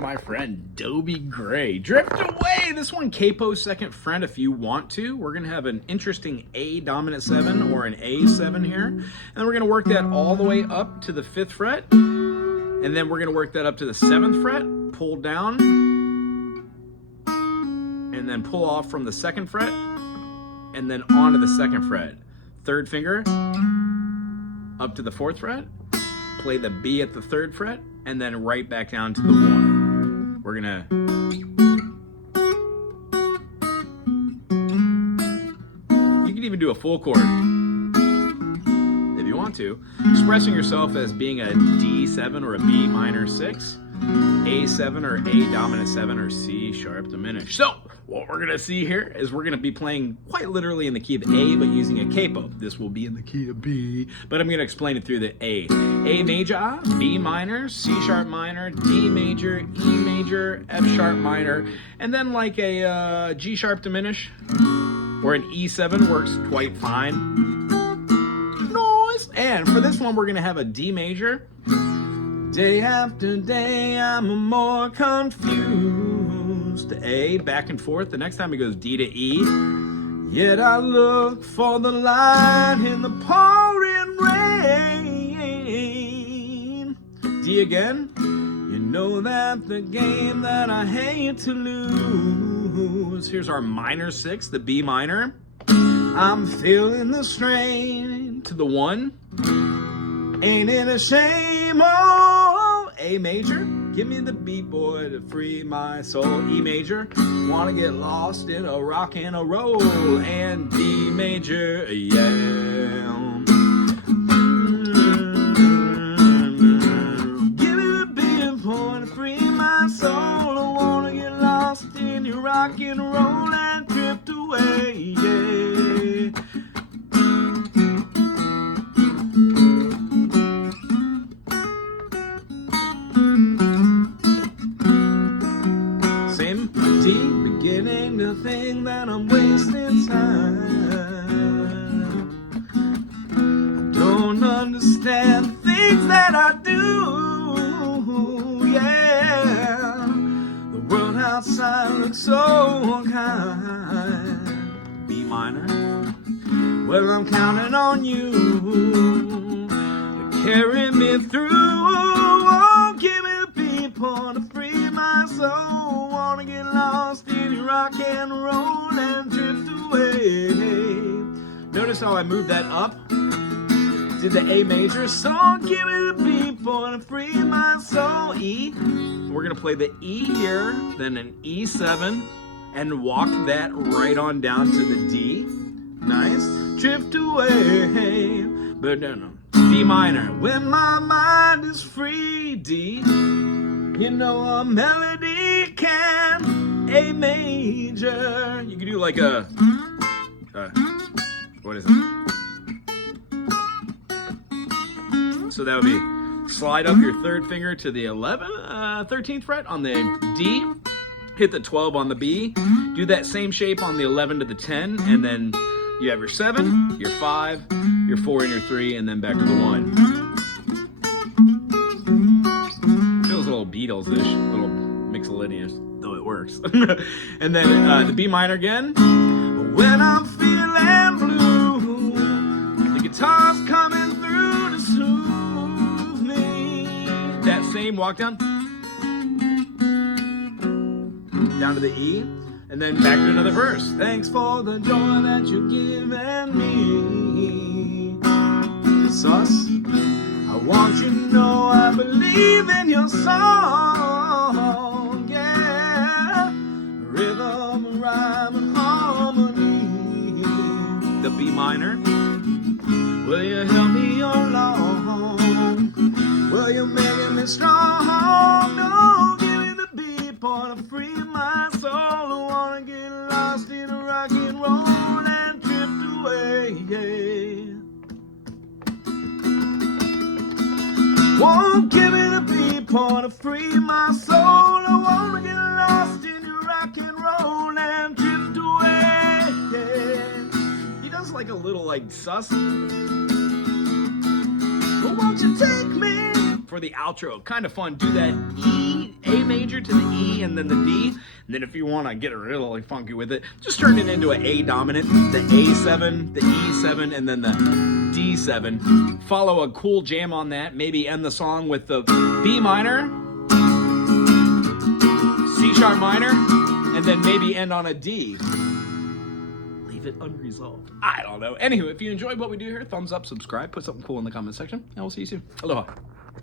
my friend, Dobie Gray. Drift away. This one, capo second fret if you want to. We're going to have an interesting A dominant 7 or an A7 here. And then we're going to work that all the way up to the 5th fret. And then we're going to work that up to the 7th fret, pull down, and then pull off from the 2nd fret, and then onto the 2nd fret. 3rd finger, up to the 4th fret, play the B at the 3rd fret, and then right back down to the 1. We're gonna you can even do a full chord if you want to, expressing yourself as being a D7 or a B minor 6, A7 or A dominant 7 or C sharp diminished. So what we're gonna see here is we're gonna be playing quite literally in the key of A, but using a capo. This will be in the key of B, but I'm gonna explain it through the A. A major, B minor, C sharp minor, D major, E major, F sharp minor, and then like a G sharp diminish or an E7 works quite fine. Nice. And for this one, we're gonna have a D major. Day after day, I'm more confused. A, back and forth. The next time it goes D to E. Yet I look for the light in the pouring rain. D again. You know that the game that I hate to lose. Here's our minor 6, the B minor. I'm feeling the strain to the 1. Ain't it a shame? Oh, A major, give me the beat, boy, to free my soul. E major, wanna get lost in a rock and a roll. And D major, yeah. Give me the beat, boy, to free my soul. I wanna get lost in your rock and roll and drift away, yeah. Beginning to think that I'm wasting time. Don't understand things that I do, yeah. The world outside looks so unkind. B minor, well, I'm counting on you to carry me through. Oh, give me the people to free my soul. Wanna get lost in your rock and roll and drift away. Notice how I moved that up to the A major. So give me the people to free my soul. E. We're gonna play the E here, then an E7, and walk that right on down to the D. Nice. Drift away. But no. D minor. When my mind is free. D. You know a melody can. A major. You can do like a what is it? So that would be slide up your 3rd finger to the 13th fret on the D, hit the 12 on the B, do that same shape on the 11 to the 10, and then you have your 7, your 5, your 4, and your 3, and then back to the 1. Feels a little Beatles-ish, a little Mixolydian, though it works. And then the B minor again. When I'm feeling blue, the guitar's coming through to soothe me. That same walk down to the E, and then back to another verse. Thanks for the joy that you've given me. Sus. I want you to know I believe in your song, yeah. Rhythm, rhyme, and harmony. The B minor. Will you help me along? Will you make me strong? No, give me the beat, boy, to free my soul. I wanna get lost in a rock and roll and drift away, yeah. Won't give me the beat, boy, to free my soul. I wanna get lost in your rock and roll and drift away, yeah. He does like a little like sus. But won't you take me for the outro? Kind of fun. Do that E, A major. and then the D. And then if you want to get really funky with it, just turn it into an A dominant, the A7, the E7, and then the D7. Follow a cool jam on that. Maybe end the song with the B minor, C sharp minor, and then maybe end on a D. Leave it unresolved. I don't know. Anywho, if you enjoyed what we do here, thumbs up, subscribe, put something cool in the comment section, and we'll see you soon. Aloha.